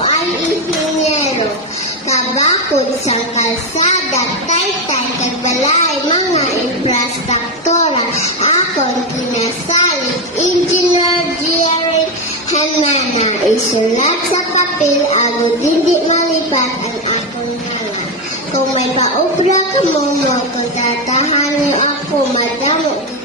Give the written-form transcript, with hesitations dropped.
ay inhinyero. Kabakod sa kalsada, taytay, kagbalay, mga infrastruktura. Akon kinasalit, engineering, hanmana. Isulat sa papel, agad hindi malipat ang akong ngalan. Kung may paubra ka mo, kontratahan niyo ako, madamo